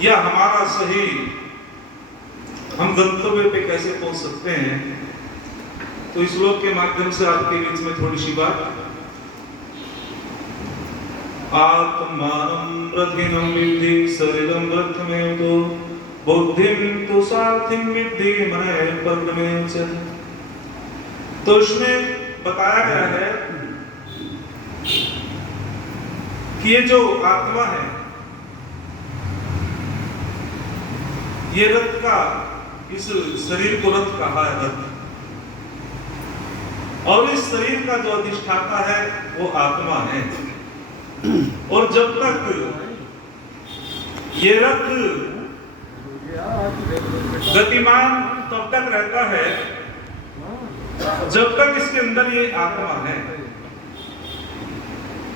या हमारा सही हम गंतव्य पे कैसे पहुंच सकते हैं, तो इस श्लोक के माध्यम से आपके बीच में थोड़ी सी बात। आत्मानं रथिनं विद्धि शरीरं रथमेव तो बुद्धिं तु सारथिं विद्धि मनः पद्मेव च। तो इसमें बताया गया है कि ये जो आत्मा है ये रथ का, इस शरीर को रथ कहा है, रथ। और इस शरीर का जो अधिष्ठाता है वो आत्मा है। और जब तक ये रथ गतिमान तब तक रहता है जब तक इसके अंदर ये आत्मा है।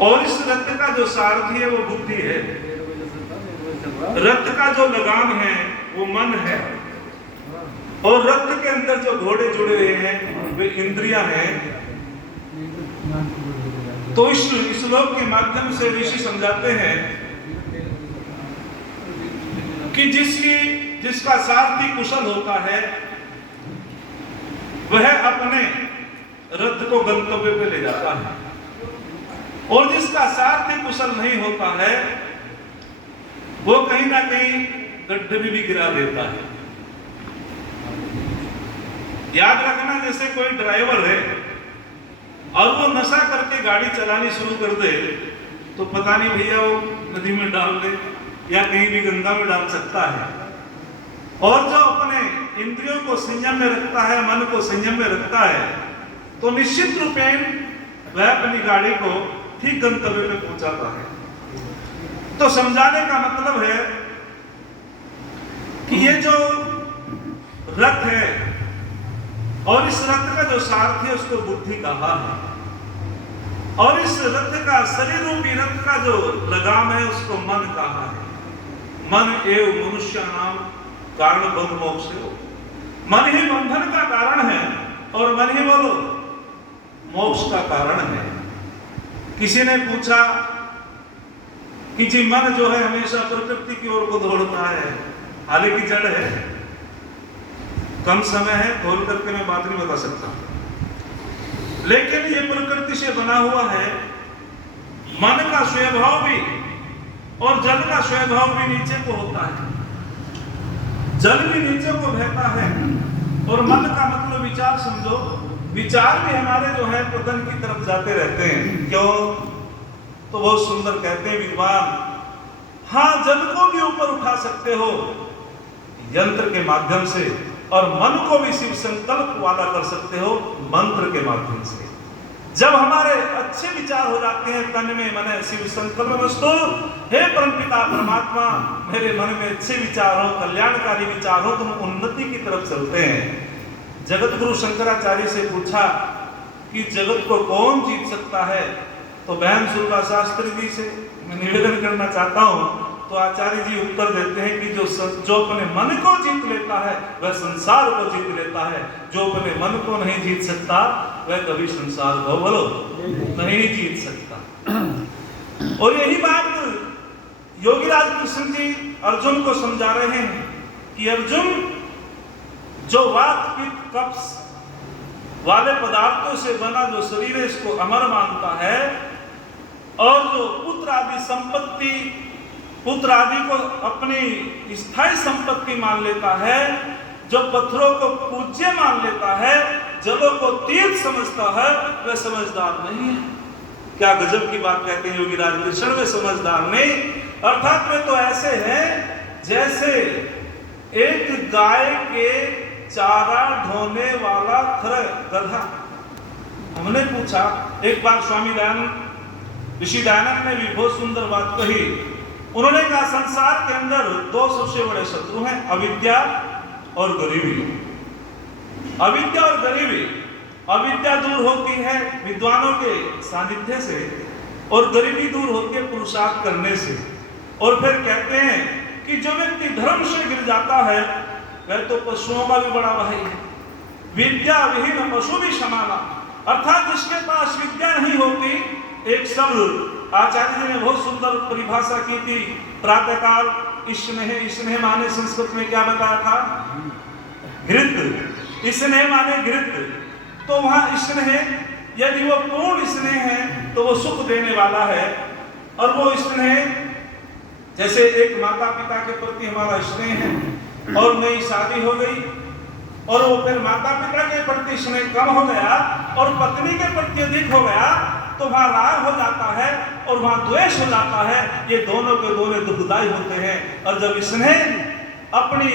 और इस रथ का जो सारथी है वो बुद्धि है, रथ का जो लगाम है वो मन है, और रथ के अंदर जो घोड़े जुड़े हुए हैं वे इंद्रियां हैं। तो इस श्लोक के माध्यम से ऋषि समझाते हैं कि जिसका सारथी कुशल होता है वह अपने रथ को गंतव्य पे ले जाता है, और जिसका सारथी कुशल नहीं होता है वो कहीं ना कहीं गड्ढे में भी गिरा देता है। याद रखना, जैसे कोई ड्राइवर है और वो नशा करके गाड़ी चलानी शुरू कर दे तो पता नहीं भैया वो नदी में डाल दे या कहीं भी गंगा में डाल सकता है। और जो अपने इंद्रियों को संयम में रखता है, मन को संयम में रखता है, तो निश्चित रूपेण वह अपनी गाड़ी को ठीक गंतव्य में पहुंचाता है। तो समझाने का मतलब है कि ये जो रथ है और इस रथ का जो सारथी है उसको बुद्धि कहा है, और इस रथ का शरीर रूपी रथ का जो लगाम है उसको मन कहा है। मन एव मनुष्य नाम कारण बंध मोक्ष। मन ही बंधन का कारण है और मन ही बोलो मोक्ष का कारण है। किसी ने पूछा कि जी मन जो है हमेशा प्रकृति की ओर को दौड़ता है, हालांकि जड़ है, कम समय है, खोल करके मैं बात नहीं बता सकता, लेकिन ये प्रकृति से बना हुआ है। मन का स्वभाव भी और जल का स्वभाव भी नीचे को होता है, जल भी नीचे को बहता है। और मन का मतलब विचार समझो, विचार भी हमारे जो है पतन की तरफ जाते रहते हैं। क्यों? तो बहुत सुंदर कहते हैं विद्वान, हाँ जल को भी ऊपर उठा सकते हो यंत्र के माध्यम से, और मन को भी शिव संकल्प वाला कर सकते हो मंत्र के माध्यम से। जब हमारे अच्छे विचार हो जाते हैं तन में मन शिव संकल्प वस्तु, हे परमपिता परमात्मा मेरे मन में अच्छे विचार हो, कल्याणकारी विचार हो, तो हम उन्नति की तरफ चलते हैं। जगत गुरु शंकराचार्य से पूछा कि जगत को कौन जीत सकता है, तो बहन सुरभा शास्त्री जी से मैं निवेदन करना चाहता हूँ। तो आचार्य जी उत्तर देते हैं कि जो अपने मन को जीत लेता है वह संसार को जीत लेता है, जो अपने मन को नहीं जीत सकता वह कभी संसार को बोलो नहीं जीत सकता। और यही बात योगीराज कृष्ण जी अर्जुन को समझा रहे हैं कि अर्जुन जो वात पित्त कफ वाले पदार्थों से बना जो शरीर है इसको अमर मानता है, और जो पुत्र आदि संपत्ति, पुत्र आदि को अपनी स्थायी संपत्ति मान लेता है, जो पत्थरों को पूज्य मान लेता है, जलों को तीर्थ समझता है, वह समझदार नहीं है। क्या गजब की बात कहते हैं योगीराज कृष्ण, वे समझदार नहीं। अर्थात वे तो ऐसे हैं जैसे एक गाय के चारा ढोने वाला गधा। हमने पूछा एक बार, स्वामी दयानंद ऋषि दयानंद ने भी बहुत सुंदर बात कही। उन्होंने कहा संसार के अंदर दो सबसे बड़े शत्रु हैं, अविद्या और गरीबी। अविद्या और गरीबी, अविद्या दूर होती है विद्वानों के सानिध्य से, और गरीबी दूर होती है पुरुषार्थ करने से। और फिर कहते हैं कि जो व्यक्ति धर्म से गिर जाता है वह तो पशुओं का भी बड़ा भाई है। विद्या विहीन पशु भी समाना, अर्थात जिसके पास विद्या नहीं होती, एक शब्द आचार्य जी ने बहुत सुंदर परिभाषा की थी, प्रातःकाल स्नेह माने संस्कृत में क्या बताया था? घृत। स्नेह माने घृत। तो वहां स्नेह, यदि वो पूर्ण स्नेह है तो वो सुख देने वाला है। और वो स्नेह जैसे एक माता पिता के प्रति हमारा स्नेह है और नई शादी हो गई और वो फिर माता पिता के प्रति स्नेह कम हो गया और पत्नी के प्रति अधिक हो गया, तो वहां राग हो जाता है और वहां द्वेष हो जाता है। ये दोनों के दोनों दुखदायी होते हैं। और जब स्नेह अपनी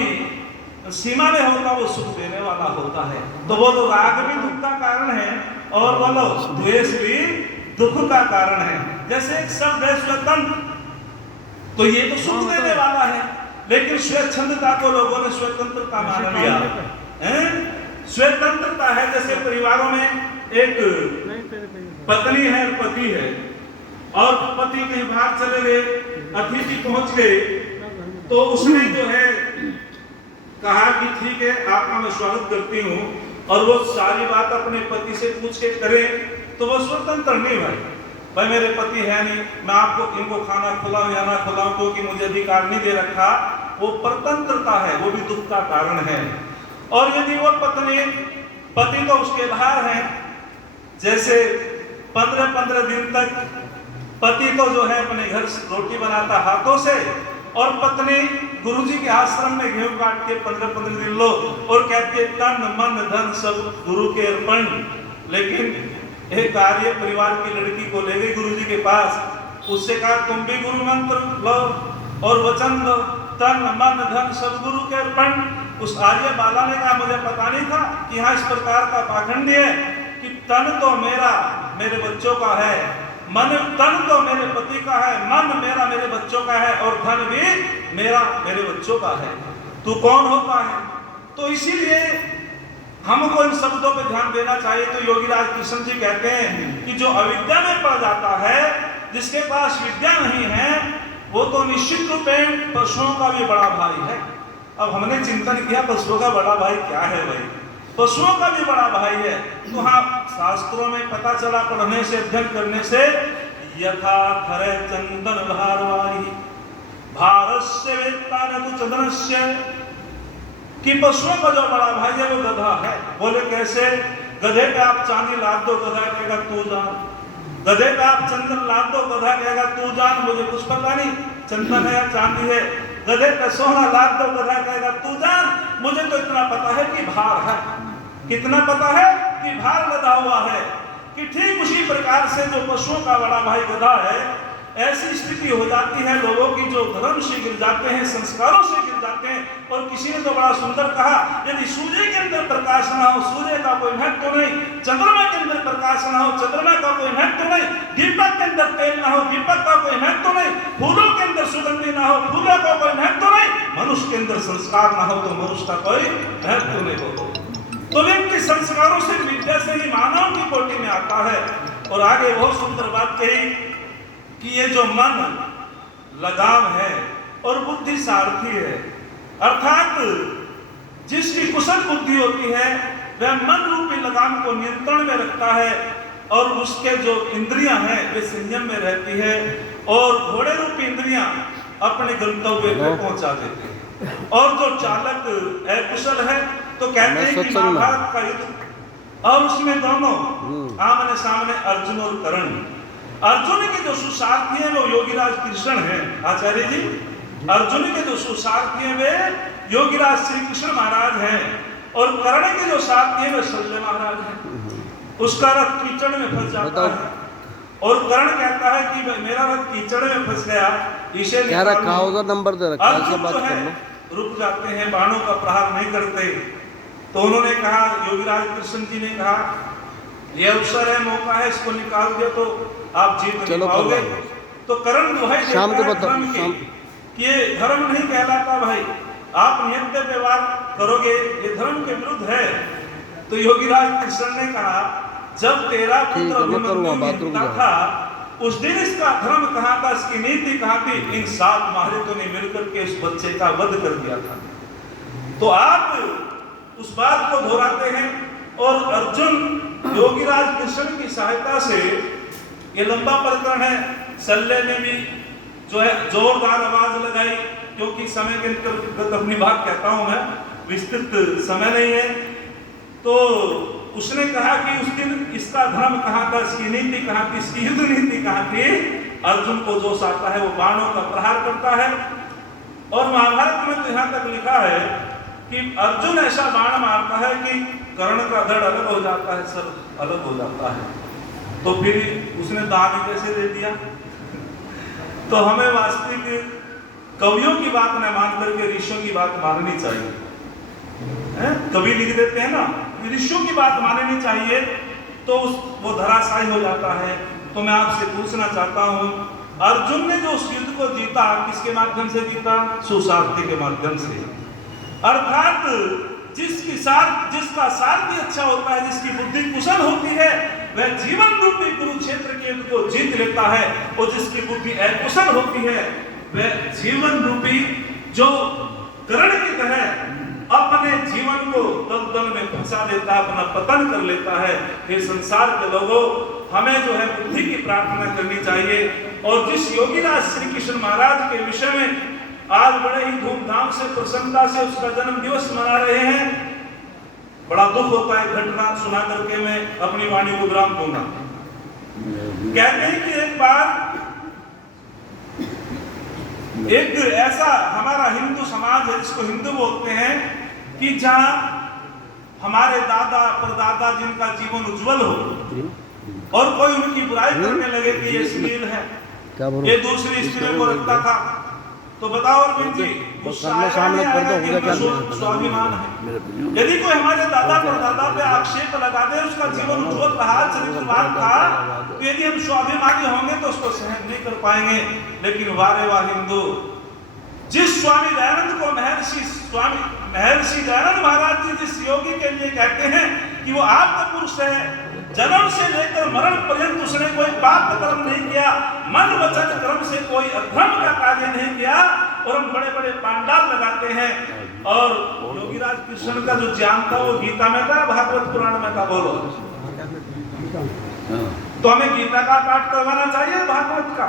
सीमा में होगा वो सुख देने वाला होता है। तो वो तो राग भी दुख का कारण है और बोलो द्वेष भी दुख का कारण है। जैसे एक शब्द है स्वतंत्र, तो ये तो सुख देने वाला है, लेकिन स्वच्छंदता को लोगों ने स्वतंत्रता मान लिया। स्वतंत्रता है जैसे परिवारों में एक पत्नी है और पति है, और पति कहीं बाहर चले गए, अतिथि पहुंच गए, तो उसने जो है कहा कि ठीक है आपका मैं स्वागत करती हूँ, और वो सारी बात अपने पति से पूछ के करे, तो वो स्वतंत्र नहीं। भाई मेरे पति है नहीं, मैं आपको इनको खाना खिलाऊं या ना खिलाऊं क्योंकि मुझे अधिकार नहीं दे रखा, वो परतंत्रता है, वो भी दुख का कारण है। और यदि वो पति तो उसके बाहर है, जैसे 15-15 दिन तक पति तो जो है अपने घर से रोटी बनाता हाथों से, और पत्नी गुरुजी के आश्रम में गेहूं काट के 15-15 दिन लो और कहती है तन मन धन सब गुरु के अर्पण। लेकिन एक कार्य परिवार की लड़की को ले गई गुरुजी के पास, उससे कहा तुम भी गुरु मंत्र लो और वचन दो, तन मन धन सब गुरु के अर्पण। उस आर्य बाला ने कहा मुझे पता नहीं था कि यहाँ इस प्रकार का पाखंड है कि तन तो मेरा मेरे बच्चों का है, तन तो मेरे पति का है, मन मेरा मेरे बच्चों का है, और धन भी मेरा मेरे बच्चों का है, तू कौन होता है? तो इसीलिए हमको इन शब्दों पर ध्यान देना चाहिए। तो योगीराज कृष्ण जी कहते हैं कि जो अविद्या में पड़ जाता है, जिसके पास विद्या नहीं है, वो तो निश्चित रूपेण पशुओं का भी बड़ा भाई है। अब हमने चिंतन किया पशुओं का बड़ा भाई क्या है? भाई पशुओं का भी बड़ा भाई है। तो हाँ, शास्त्रों में पता चला पढ़ने से, अध्ययन करने से, यथा खरे चंदन भारवाही भारस्य वेत्ता न तु चंदनस्य, कि पशुओं का जो बड़ा भाई है वो गधा है। बोले कैसे? गधे पे आप चांदी लाद दो, गधा कहेगा तू जान। गधे पे आप चंदन लाद दो, गधा कहेगा तू जान, मुझे कुछ पता नहीं चंदन है या चांदी है। गधे पे सोना लाद दो, गधा कहेगा तू जान, मुझे तो इतना पता है कि भार है। कितना पता है? कि भार लदा हुआ है। कि ठीक उसी प्रकार से जो पशुओं का बड़ा भाई गधा है, ऐसी स्थिति हो जाती है लोगों की जो धर्म से गिर जाते हैं, संस्कारों से गिर जाते हैं। और किसी ने तो बड़ा सुंदर कहा, यदि सूर्य के अंदर प्रकाश ना हो, सूर्य का कोई महत्व नहीं, चंद्रमा के अंदर प्रकाश ना हो, चंद्रमा का कोई महत्व नहीं, दीपक के अंदर तेल ना हो, दीपक का कोई महत्व नहीं, फूलों के अंदर सुगंधी ना हो, फूलों का कोई महत्व नहीं, मनुष्य के अंदर संस्कार ना हो तो मनुष्य का कोई महत्व नहीं हो। तो व्यक्ति संस्कारों से, विद्या से ही मानव की कोटि में आता है। और आगे बहुत सुंदर बात कही कि ये जो मन लगाम है और बुद्धि सारथी है, अर्थात जिसकी कुशल बुद्धि होती है वह मन रूपी लगाम को नियंत्रण में रखता है, और उसके जो इंद्रियां हैं वे संयम में रहती है, और घोड़े रूपी इंद्रियां अपने गंतव्य को पहुंचा देते हैं। और जो चालक अकुशल है, तो कहते हैं कि महाभारत का युद्ध और उसमें दोनों आमने सामने अर्जुन और कर्ण, अर्जुन के जो सुसारथी हैं वो योगीराज कृष्ण हैं। आचार्य जी, अर्जुन के जो सुसारथी हैं वे योगीराज श्री कृष्ण महाराज हैं, और कर्ण के जो सारथी हैं वे शल्य महाराज हैं। उसका रथ कीचड़ में फंस जाता है, और कर्ण कहता है कि मेरा रथ कीचड़ में फंस गया, इसे नंबर दे रखा है। रुक जाते हैं, बाणों का प्रहार नहीं करते। तो उन्होंने कहा, योगीराज कृष्ण जी ने कहा, ये अवसर है, मौका है, इसको निकाल दिया तो आप जीत नहीं पाओगे। तो कर्ण दुहाई शाम को देता है कि ये धर्म नहीं कहलाता भाई, आप नियत व्यवहार करोगे, ये धर्म के विरुद्ध है। तो योगीराज कृष्ण ने कहा, जब तेरा पुत्र अभिमन्यु था उस दिन इसका धर्म कहाँ था, इसकी नीति कहाँ थी? इन 7 महारथों ने मिलकर के इस बच्चे का वध कर दिया था। तो आप उस बात को दोहराते हैं, और अर्जुन योगीराज कृष्ण की सहायता से, ये लंबा प्रकरण है, शल्य ने भी जो है जोरदार आवाज लगाई क्योंकि समय के अंतर्गत अपनी बात कहता हूं मैं, विस्तृत समय नहीं है। तो उसने कहा कि उस दिन इसका धर्म कहाँ था, इसकी नीति कहाँ थी, इसकी युद्ध नीति कहाँ थी। अर्जुन को जोश आता है, वो बाणों का प्रहार करता है। और महाभारत में तो यहाँ तक लिखा है कि अर्जुन ऐसा बाण मारता है कि कर्ण का धड़ अलग हो जाता है, सर अलग हो जाता है। तो फिर उसने दान कैसे दे दिया? तो हमें वास्तविक कवियों की बात न मान करके ऋषियों की बात माननी चाहिए। कवि लिख देते हैं ना, ऋषियों की बात माननी चाहिए, तो वो धराशायी हो जाता है। तो मैं आपसे पूछना चाहता हूं, अर्जुन ने जो उस युद्ध को जीता, किसके माध्यम से जीता? सुसारथी के माध्यम से। अर्थात जिसका सारथी अच्छा होता है, जिसकी बुद्धि कुशल होती है, वह जीवन रूपी कुरुक्षेत्र के युद्ध को जीत लेता है। और जिसकी बुद्धि अकुशल होती है, वह जीवन रूपी जो कर्ण की तरह अपने जीवन को दलदल में फंसा देता है, अपना पतन कर लेता है। हे संसार के लोगों, हमें जो है बुद्धि की प्रार्थना करनी चाहिए। और जिस योगीराज श्री कृष्ण महाराज के विषय में आज बड़े ही धूमधाम से, प्रसन्नता से उसका जन्म दिवस मना रहे हैं, बड़ा दुख होता है घटना सुना करके मैं अपनी वाणी को विराम दूंगा। कहते हैं कि एक बार एक ऐसा हमारा हिंदू समाज है जिसको हिंदू बोलते हैं, कि जहां हमारे दादा परदादा जिनका जीवन उज्जवल हो और कोई उनकी बुराई करने लगे कि ये अश्लील है, ये दूसरी स्त्रियों को रखता था, तो बताओ अरविंद जी, सामने कर दो, स्वाभिमान है। यदि कोई हमारे दादा परदादा पे आक्षेप लगा दे, उसका जीवन उज्जवल रहा, चरित्रवान था, तो यदि हम स्वाभिमानी होंगे तो उसको सहन नहीं कर पाएंगे। लेकिन वारे वाह हिंदू, जिस स्वामी दयानंद को महर्षि दयानंद महाराज जी जिस योगी के लिए कहते हैं कि वो आत्म पुरुष है, जन्म से लेकर मरण पर्यंत उसने कोई पाप कर्म नहीं किया, मन वचन कर्म से कोई अधर्म का कार्य नहीं किया, और हम बड़े बड़े पांडाल लगाते हैं। और योगीराज कृष्ण का जो ज्ञान था वो गीता में था, भागवत पुराण में था? बोलो। तो हमें गीता का पाठ करवाना चाहिए, भागवत का?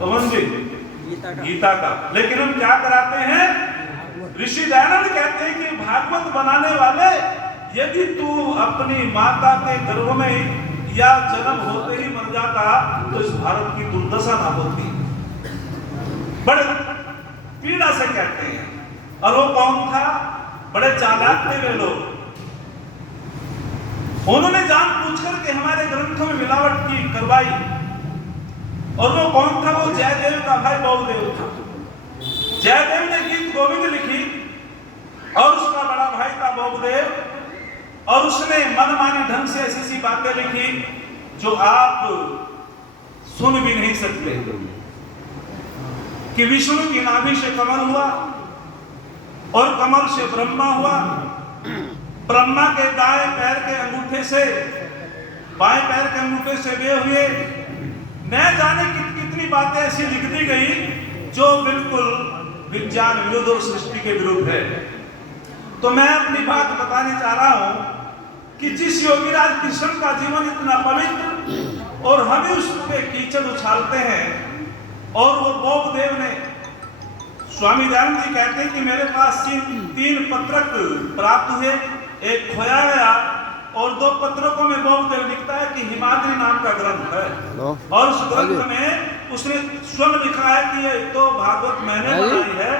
पवन जी, गीता का। लेकिन हम क्या कराते हैं? ऋषि दयानंद कहते हैं कि भागवत बनाने वाले, यदि तू अपनी माता के गर्भ में या जन्म होते ही मर जाता तो इस भारत की दुर्दशा ना होती। बड़े पीड़ा से कहते हैं। और वो कौन था? बड़े चालाक थे वे लोग। उन्होंने जानबूझ करके हमारे ग्रंथों में मिलावट की करवाई। और वो कौन था? वो जयदेव का भाई बहुदेव था। जयदेव ने गीत गोविंद लिखी और उसका बड़ा भाई था बहुदेव, और उसने मनमानी ढंग से ऐसी ऐसी बातें लिखी जो आप सुन भी नहीं सकते। कि विष्णु की नाभि से कमल हुआ और कमल से ब्रह्मा हुआ, ब्रह्मा के दाएं पैर के अंगूठे से बाएं पैर के अंगूठे से वे हुए। न जाने कितनी बातें ऐसी लिख दी गई जो बिल्कुल विज्ञान विरुद्ध और सृष्टि के विरुद्ध है। तो मैं अपनी बात बताने चाह रहा हूं कि जिस योगीराज कृष्ण का जीवन इतना पवित्र और हम उस पे कीचड़ उछालते हैं, और वो बहुदेव ने, स्वामी दयानंद जी कहते हैं कि मेरे पास तीन पत्रक प्राप्त हुए, एक खोया गया और 2 पत्रकों में बहुदेव लिखता है कि हिमाद्री नाम का ग्रंथ है, और उस ग्रंथ में उसने स्वयं लिखा है कि ये तो भागवत मैंने बनाई है।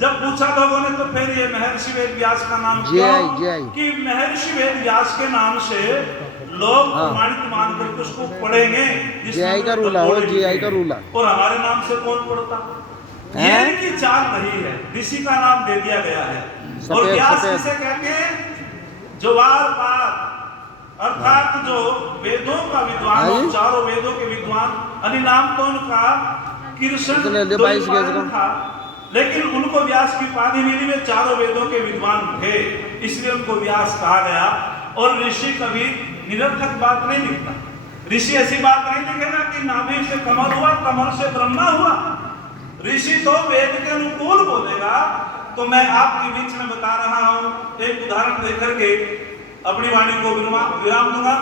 जब पूछा लोगों ने तो फिर ये महर्षि वेद व्यास का नाम क्यों? कि महर्षि वेद व्यास के नाम से लोग प्रमाणित मान करके उसको पढ़ेंगे। जीआई का रूला हो, जीआई का रूला। और हमारे नाम से कौन पढ़ता? ये इनकी चाल नहीं है, ऋषि का नाम दे दिया गया है। और व्यास किसे कहते हैं? जो वार पार, अर्थात जो वेदों का विद्वान, चारों वेदों के विद्वान। यानी नाम तो उनका कृष्ण था, लेकिन उनको व्यास की उपाधि मिली, वे चारों वेदों के विद्वान थे, इसलिए उनको व्यास कहा गया। और ऋषि कभी निरर्थक बात नहीं लिखता। ऋषि ऐसी बात नहीं लिखेगा कि नाभि से कमल हुआ, कमल से ब्रह्मा हुआ। ऋषि तो वेद के अनुकूल बोलेगा। तो मैं आपके बीच में बता रहा हूं, एक उदाहरण देकर के अपनी वाणी को विराम दूंगा।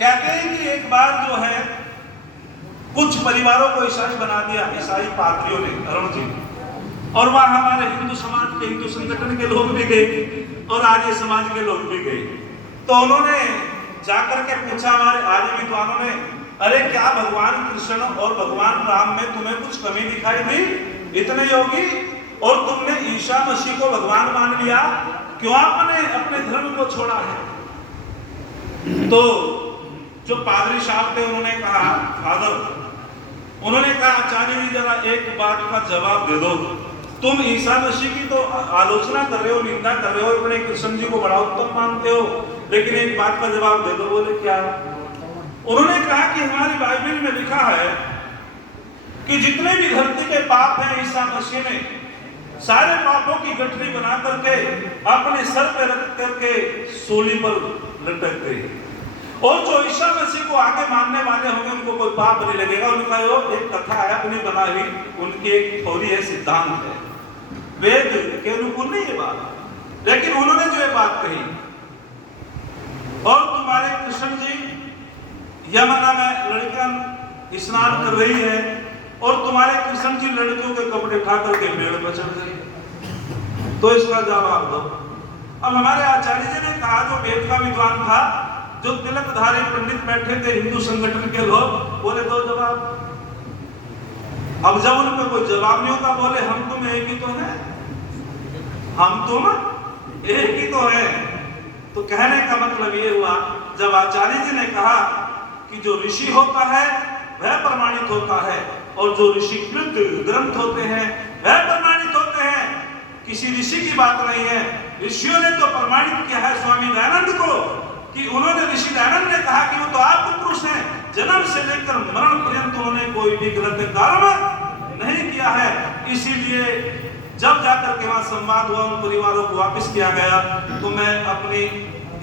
कहते हैं कि एक बार जो है कुछ परिवारों को ईसाई बना दिया, ईसाई पादरियों ने, अरुण जी, और वहां हमारे हिंदू समाज के, हिंदू संगठन के लोग भी गए और आर्य समाज के लोग भी गए। तो उन्होंने जाकर के पूछा हमारे आर्य विद्वानों ने, अरे क्या भगवान कृष्ण और भगवान राम में तुम्हें कुछ कमी दिखाई दी? इतने योगी और तुमने ईसा मसीह को भगवान मान लिया, क्यों आपने अपने धर्म को छोड़ा है? तो जो पादरी साहब थे उन्होंने कहा, फादर, उन्होंने कहा आचार्य जी जरा एक बात का जवाब दे दो, तुम ईसा मसीह की तो आलोचना कर रहे हो, निंदा कर रहे हो, अपने कृष्ण जी को बड़ा उत्तम मानते हो, लेकिन एक बात का जवाब दे दो। बोले क्या? उन्होंने कहा कि हमारी बाइबल में लिखा है कि जितने भी धरती के पाप हैं ईसा मसीह ने सारे पापों की गठरी बना करके अपने सर पे रख करके सूली पर लटक गए, और जो ईसा मसीह को आगे मानने वाले होंगे उनको कोई पाप नहीं लगेगा। उनका यो एक कथा है अपनी बना हुई, उनकी एक थोड़ी है, सिद्धांत है, वेद के अनुकूल नहीं ये बात, लेकिन उन्होंने जो ये बात कही, और तुम्हारे कृष्ण जी यमुना में लड़कियां स्नान कर रही है और तुम्हारे कृष्ण जी लड़कियों के कपड़े उठा करके पेड़ पर चढ़ गए, तो इसका जवाब दो। अब हमारे आचार्य जी ने कहा, जो वेद का विद्वान था, जो तिलकधारी पंडित बैठे थे हिंदू संगठन के लोग, बोले दो जवाब। अब जब उनमें कोई जवाब नहीं होता, बोले हम तुम एक ही तो हैं, हम तुम एक ही तो हैं। तो कहने का मतलब ये हुआ, जब आचार्य जी ने कहा कि जो ऋषि होता है वह प्रमाणित होता है, और जो ऋषिकृत ग्रंथ होते हैं वह प्रमाणित होते हैं, किसी ऋषि की बात नहीं है। ऋषियों ने तो प्रमाणित किया है स्वामी दयानंद को, कि उन्होंने, ऋषि दयानंद ने कहा कि वो तो आप पुरुष हैं, जन्म से लेकर मरण पर्यंत उन्होंने कोई भी गलत कर्म नहीं किया है। इसीलिए जब जाकर के वहां संवाद हुआ, उन परिवारों को वापस किया गया, तो मैं अपनी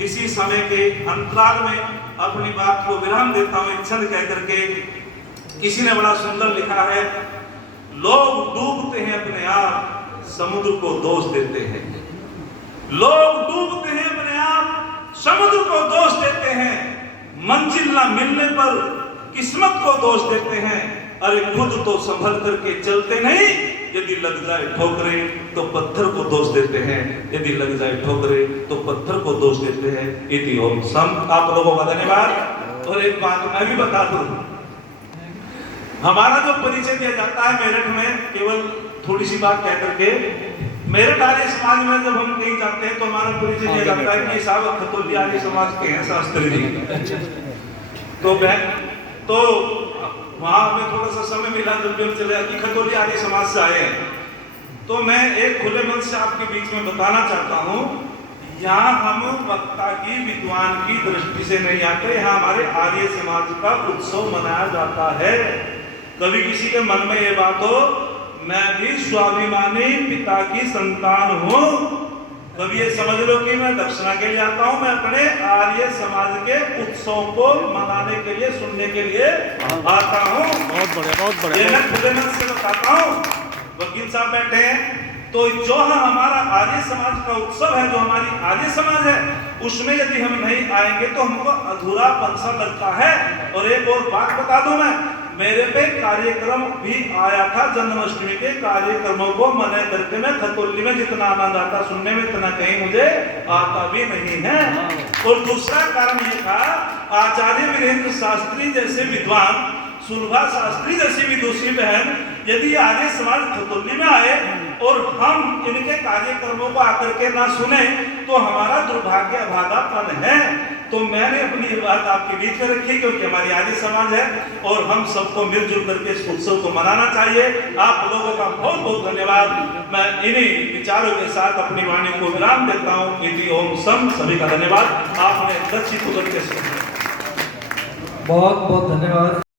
इसी समय के अंतराल में अपनी बात को विराम देता हूं एक छंद कह करके। किसी ने बड़ा सुंदर लिखा है, लोग डूबते हैं अपने आप, समुद्र को दोष देते हैं। लोग डूबते हैं अपने आप, समुद्र को दोष देते हैं, मंजिल ना मिलने पर किस्मत को दोष देते हैं। अरे खुद तो संभल करके चलते नहीं, यदि लग जाए ठोकरें तो पत्थर को दोष देते हैं, यदि लग जाए ठोकरें तो पत्थर को दोष देते हैं। इति ओम सम। आप लोगों का धन्यवाद। और एक बात मैं भी बता दूं, हमारा जो परिचय दिया जाता है मेरठ में, केवल थोड़ी सी बात कह करके, मेरठ आर्य समाज में जब हम कहीं जाते हैं तो हमारा परिचय दिया जाता है कि साहब खतौली आर्य समाज के हैं शास्त्री जी। तो वहां हमें थोड़ा सा समय मिला जब हम चले कि खतौली आर्य समाज से आए हैं, तो मैं एक खुले मन से आपके बीच में बताना चाहता हूँ, यहाँ हम वक्ता की, विद्वान की दृष्टि से नहीं आते, यहाँ हमारे आर्य समाज का उत्सव मनाया जाता है। कभी किसी के मन में ये बात हो, मैं भी स्वाभिमानी पिता की संतान हूँ, कभी ये समझ लो कि मैं दक्षिणा के लिए आता हूँ, मैं अपने आर्य समाज के उत्सव को मनाने के लिए, सुनने के लिए आता हूँ। बहुत बढ़िया। मैं खुले मन से बताता हूँ, वकील साहब बैठे हैं, तो जो हमारा आर्य समाज का उत्सव है, जो हमारी आर्य समाज है, उसमें यदि हम नहीं आएंगे तो हमको अधूरा पंसा लगता है। और एक और बात बता दूं, मैं, मेरे पे कार्यक्रम भी आया था, जन्माष्टमी के कार्यक्रमों को मना करके मैं खतौली में जितना आनंद आता सुनने में, इतना कहीं मुझे आता भी नहीं है। और दूसरा कारण ये था, आचार्य वीरेंद्र शास्त्री जैसे विद्वान, सुलभा शास्त्री जैसी भी दूसरी बहन यदि आर्य समाज खतौली में आए और हम इनके कार्यक्रमों को आकर के ना सुने तो हमारा दुर्भाग्य अभागापन है। तो मैंने अपनी बात आपके बीच में रखी, क्योंकि हमारी आर्य समाज है और हम सबको मिलजुल करके इस उत्सव को मनाना चाहिए। आप लोगों का बहुत बहुत धन्यवाद। मैं इन्हीं विचारों के साथ अपनी वाणी को विराम देता हूँ। इति ओम सम। सभी का धन्यवाद। आपने दक्षिण उदर के बहुत बहुत धन्यवाद।